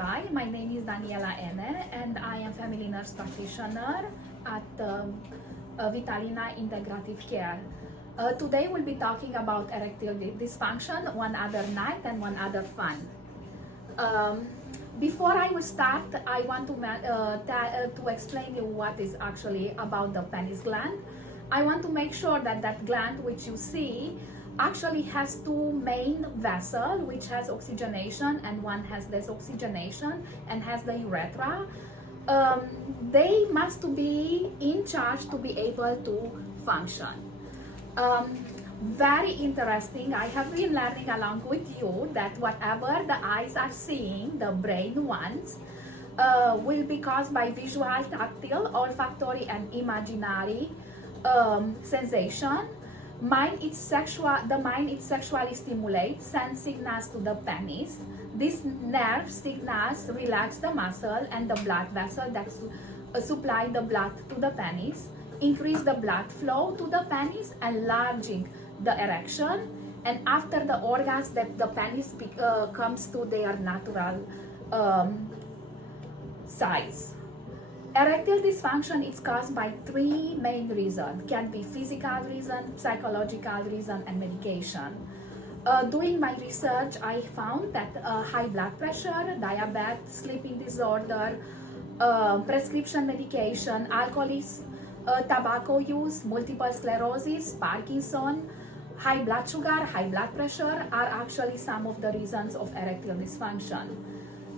by. My name is Daniela and I am family nurse practitioner at Vitalina Integrative Care. Today we'll be talking about erectile dysfunction, one other night and one other fun. Before I will start, I want to explain you what is actually about the penis gland. I want to make sure that that gland which you see actually has two main vessels which has oxygenation and one has desoxygenation and has the urethra. They must be in charge to be able to function. Very interesting. I have been learning along with you that whatever the eyes are seeing, the brain wants, will be caused by visual, tactile, olfactory and imaginary sensation. The mind is sexually stimulated, sends signals to the penis. These nerve signals relax the muscle and the blood vessel that supply the blood to the penis, increase the blood flow to the penis, enlarging the erection, and after the orgasm that the penis comes to their natural size. Erectile dysfunction is caused by three main reasons. Can be physical reason, psychological reason, and medication. Doing my research, I found that high blood pressure, diabetes, sleeping disorder, prescription medication, alcoholism, tobacco use, multiple sclerosis, Parkinson, high blood sugar, high blood pressure are actually some of the reasons of erectile dysfunction.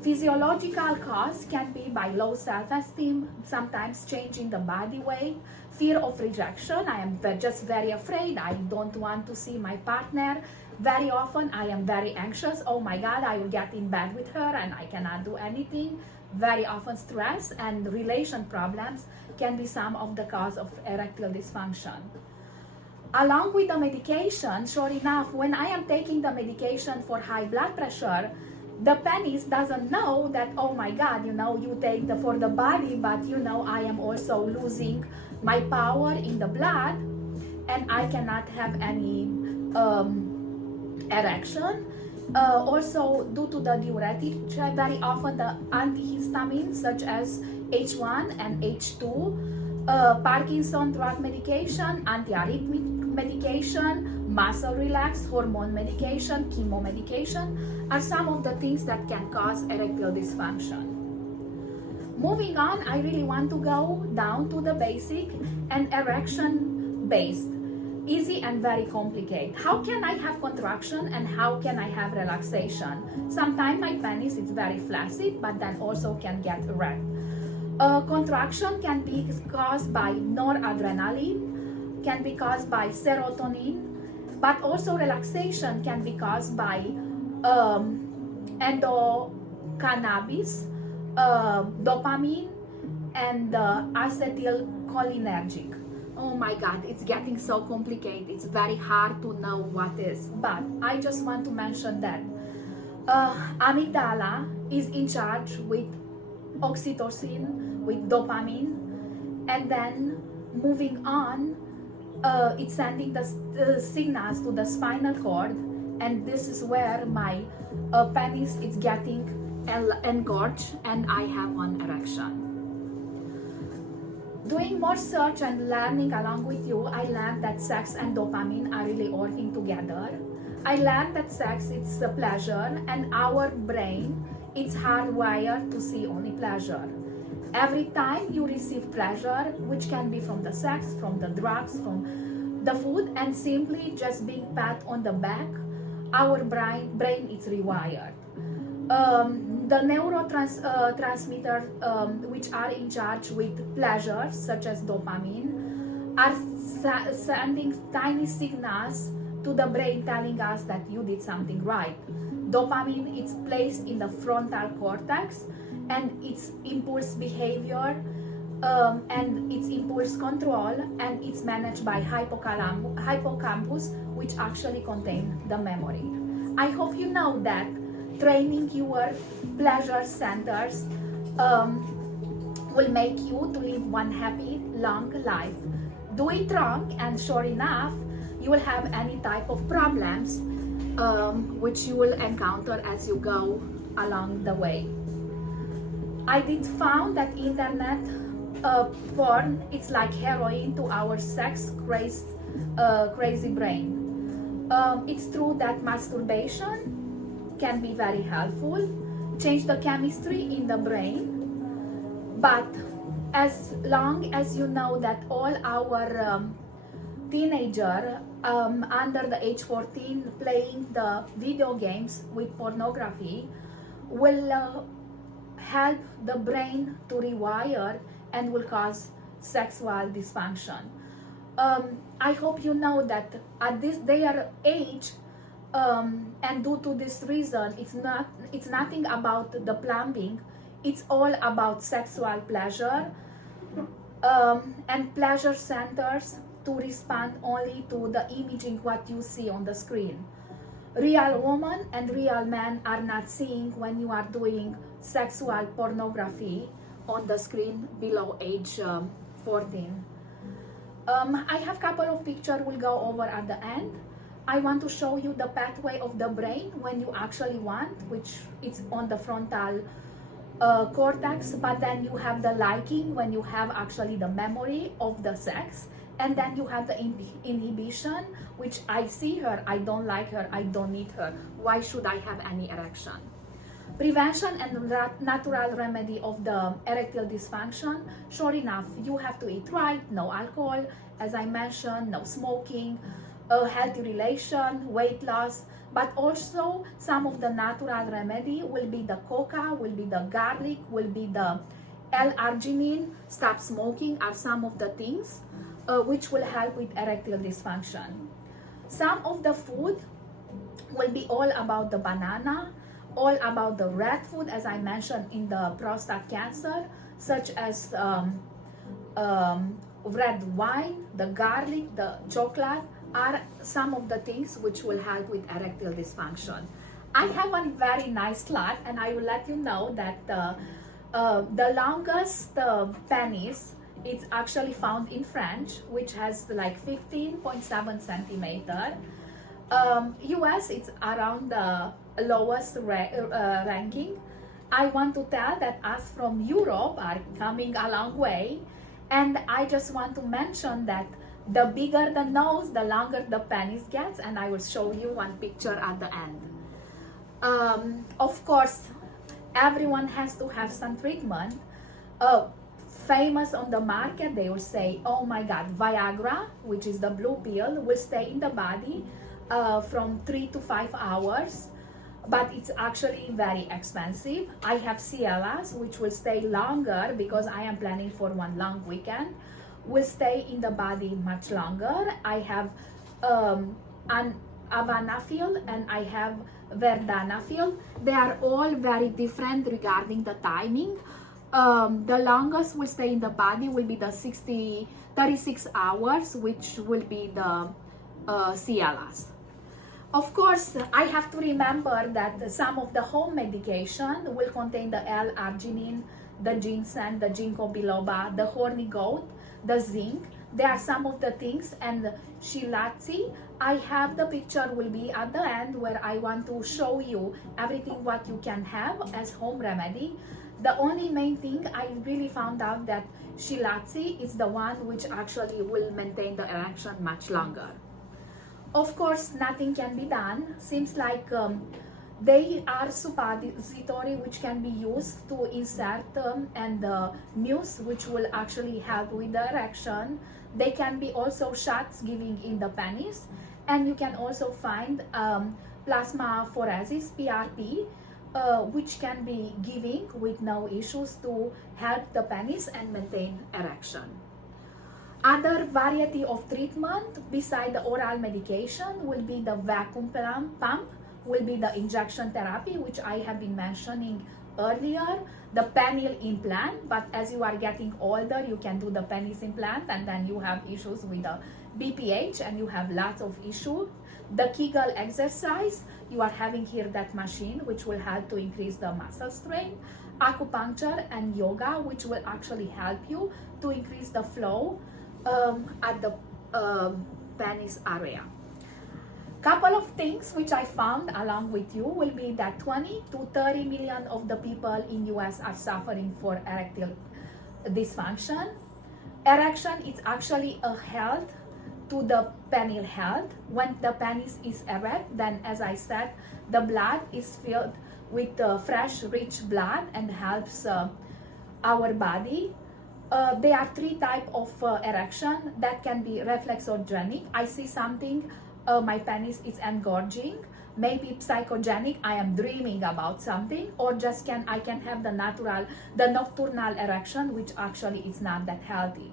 Physiological cause can be by low self-esteem, sometimes changing the body weight, fear of rejection. I am just very afraid. I don't want to see my partner. Very often I am very anxious. Oh my God, I will get in bed with her and I cannot do anything. Very often stress and relation problems can be some of the cause of erectile dysfunction. Along with the medication, sure enough, when I am taking the medication for high blood pressure, the penis doesn't know that, oh my God, you take for the body, but I am also losing my power in the blood and I cannot have any erection. Also due to the diuretic, very often the antihistamines such as H1 and H2, Parkinson drug medication, antiarrhythmic medication, muscle relax, hormone medication, chemo medication are some of the things that can cause erectile dysfunction. Moving on, I really want to go down to the basic and erection based. Easy and very complicated. How can I have contraction and how can I have relaxation? Sometimes my penis is very flaccid, but then also can get erect. Contraction can be caused by noradrenaline, can be caused by serotonin, but also relaxation can be caused by endocannabis, dopamine, and acetylcholinergic. Oh my God, it's getting so complicated. It's very hard to know what is. But I just want to mention that amygdala is in charge with oxytocin, with dopamine, and then moving on, it's sending the signals to the spinal cord, and this is where my penis is getting engorged and I have one erection. Doing more research and learning along with you, I learned that sex and dopamine are really working together. I learned that sex is a pleasure and our brain is hardwired to see only pleasure. Every time you receive pleasure, which can be from the sex, from the drugs, from the food, and simply just being pat on the back, our brain is rewired. The neurotransmitters which are in charge with pleasure, such as dopamine, are sending tiny signals to the brain telling us that you did something right. Dopamine is placed in the frontal cortex and its impulse behavior and its impulse control, and it's managed by hippocampus, which actually contain the memory. I hope you know that training your pleasure centers will make you to live one happy, long life. Do it wrong, and sure enough, you will have any type of problems which you will encounter as you go along the way. I did found that internet porn, it's like heroin to our crazy brain. It's true that masturbation can be very helpful, change the chemistry in the brain, but as long as you know that all our teenager under the age 14 playing the video games with pornography will help the brain to rewire and will cause sexual dysfunction. I hope you know that at their age, and due to this reason, it's nothing about the plumbing. It's all about sexual pleasure, and pleasure centers to respond only to the imaging what you see on the screen. Real women and real men are not seeing when you are doing sexual pornography on the screen below age 14. I have a couple of pictures we'll go over at the end. I want to show you the pathway of the brain when you actually want, which it's on the frontal cortex, but then you have the liking when you have actually the memory of the sex, and then you have the inhibition, which I see her, I don't like her, I don't need her, why should I have any erection? Prevention and natural remedy of the erectile dysfunction, sure enough, you have to eat right, no alcohol, as I mentioned, no smoking, a healthy relation, weight loss, but also some of the natural remedy will be the coca, will be the garlic, will be the L-arginine, stop smoking are some of the things which will help with erectile dysfunction. Some of the food will be all about the banana, all about the red food, as I mentioned in the prostate cancer, such as red wine, the garlic, the chocolate, are some of the things which will help with erectile dysfunction. I have one very nice slide, and I will let you know that the longest penis it's actually found in French, which has like 15.7 centimeter. US it's around the lowest ranking. I want to tell that us from Europe are coming a long way, and I just want to mention that the bigger the nose, the longer the penis gets, and I will show you one picture at the end. Of course, everyone has to have some treatment. Famous on the market, they will say, oh my God, Viagra, which is the blue pill, will stay in the body from 3 to 5 hours, but it's actually very expensive. I have Cielas, which will stay longer because I am planning for one long weekend, will stay in the body much longer. I have an Avanafil and I have Verdanafil. They are all very different regarding the timing. The longest will stay in the body will be the 36 hours, which will be the Cielas. Of course, I have to remember that some of the home medication will contain the L-arginine, the ginseng, the ginkgo biloba, the horny goat, the zinc. There are some of the things, and shilatsi. I have the picture will be at the end where I want to show you everything what you can have as home remedy. The only main thing I really found out that shilatsi is the one which actually will maintain the erection much longer. Of course, nothing can be done. Seems like they are suppository which can be used to insert and muse, which will actually help with the erection. They can be also shots giving in the penis, and you can also find plasmapheresis (PRP), which can be giving with no issues to help the penis and maintain erection. Other variety of treatment beside the oral medication will be the vacuum pump, will be the injection therapy, which I have been mentioning earlier, the penile implant, but as you are getting older, you can do the penis implant, and then you have issues with the BPH, and you have lots of issues. The Kegel exercise, you are having here that machine, which will help to increase the muscle strain. Acupuncture and yoga, which will actually help you to increase the flow at the penis area. Couple of things which I found along with you will be that 20 to 30 million of the people in US are suffering for erectile dysfunction. Erection is actually a health to the penile health. When the penis is erect, then as I said, the blood is filled with fresh, rich blood and helps our body. There are three types of erection that can be reflexogenic. I see something, my penis is engorging. Maybe psychogenic, I am dreaming about something, or just I can have the nocturnal erection, which actually is not that healthy.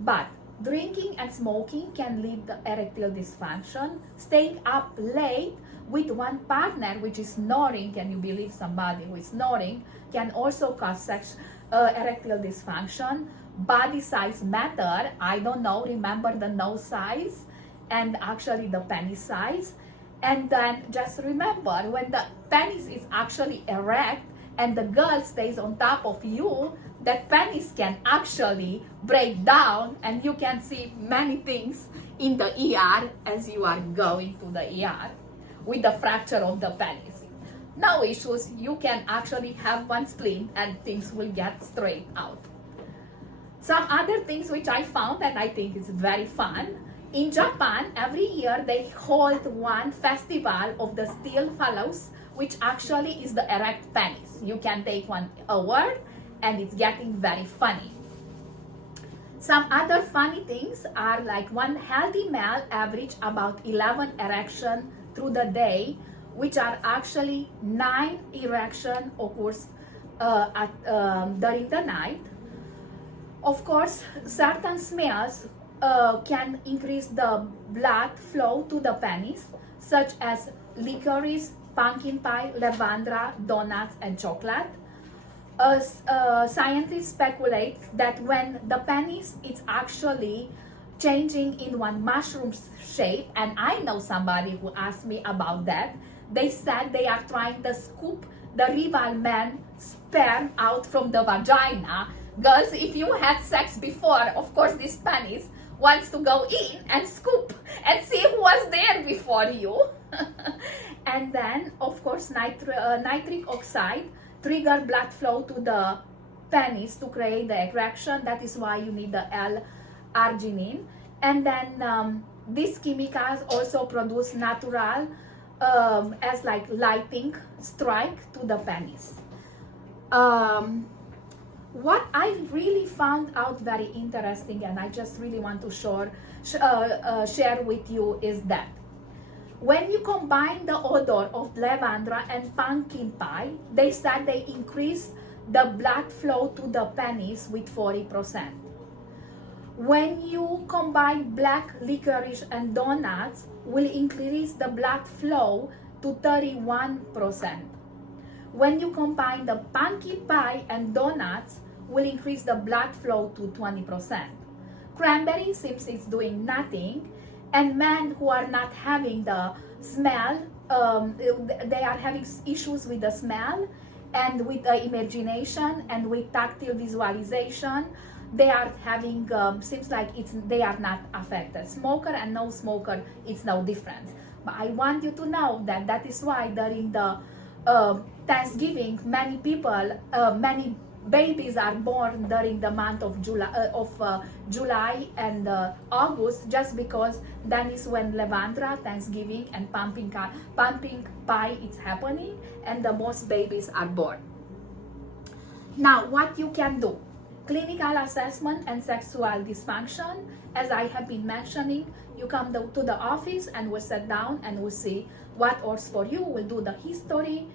But drinking and smoking can lead to erectile dysfunction. Staying up late with one partner, which is snoring, can you believe somebody who is snoring, can also cause erectile dysfunction. Body size matter, I don't know, remember the nose size and actually the penis size. And then just remember, when the penis is actually erect and the girl stays on top of you, that penis can actually break down and you can see many things in the ER as you are going to the ER with the fracture of the penis. No issues, you can actually have one splint and things will get straight out. Some other things which I found and I think is very fun. In Japan, every year they hold one festival of the steel fellows, which actually is the erect penis. You can take one award and it's getting very funny. Some other funny things are like one healthy male average about 11 erection through the day, which are actually 9 erection occurs during the night. Of course, certain smells can increase the blood flow to the penis, such as licorice, pumpkin pie, lavender, donuts, and chocolate. Scientists speculate that when the penis is actually changing in one mushroom shape, and I know somebody who asked me about that, they said they are trying to scoop the rival man's sperm out from the vagina. Girls, if you had sex before, of course this penis wants to go in and scoop and see who was there before you. And then, of course, nitric oxide trigger blood flow to the penis to create the erection. That is why you need the L-arginine. And then these chemicals also produce natural as like lighting strike to the penis. What I really found out very interesting, and I just really want to share with you, is that when you combine the odor of lavender and pumpkin pie, they said they increase the blood flow to the penis with 40%. When you combine black licorice and donuts, will increase the blood flow to 31%. When you combine the pumpkin pie and donuts, will increase the blood flow to 20%. Cranberry seems it's doing nothing, and men who are not having the smell, they are having issues with the smell and with the imagination and with tactile visualization. They are having, seems like they are not affected. Smoker and no smoker, it's no difference. But I want you to know that that is why during the Thanksgiving, many people, many babies are born during the month of July and August, just because that is when lavender, Thanksgiving, and pumpkin pie is happening, and the most babies are born. Now, what you can do? Clinical assessment and sexual dysfunction. As I have been mentioning, you come to the office and we'll sit down and we'll see what works for you. We'll do the history.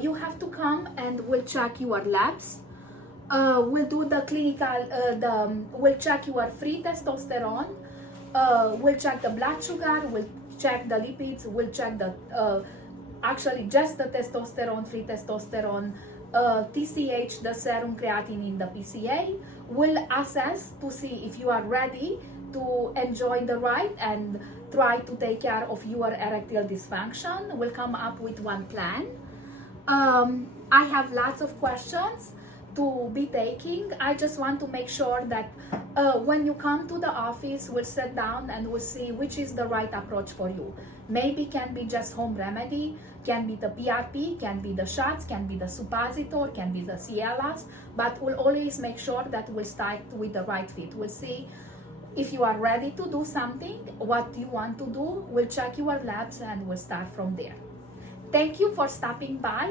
You have to come and we'll check your labs. We'll do the clinical, we'll check your free testosterone. We'll check the blood sugar. We'll check the lipids. We'll check the, actually just the testosterone, free testosterone, TCH, the serum creatinine, the PCA. We'll assess to see if you are ready to enjoy the ride and try to take care of your erectile dysfunction. We'll come up with one plan. I have lots of questions to be taking. I just want to make sure that when you come to the office, we'll sit down and we'll see which is the right approach for you. Maybe can be just home remedy, can be the PRP, can be the shots, can be the suppositor, can be the Cielas, but we'll always make sure that we'll start with the right fit. We'll see if you are ready to do something, what you want to do. We'll check your labs and we'll start from there. Thank you for stopping by.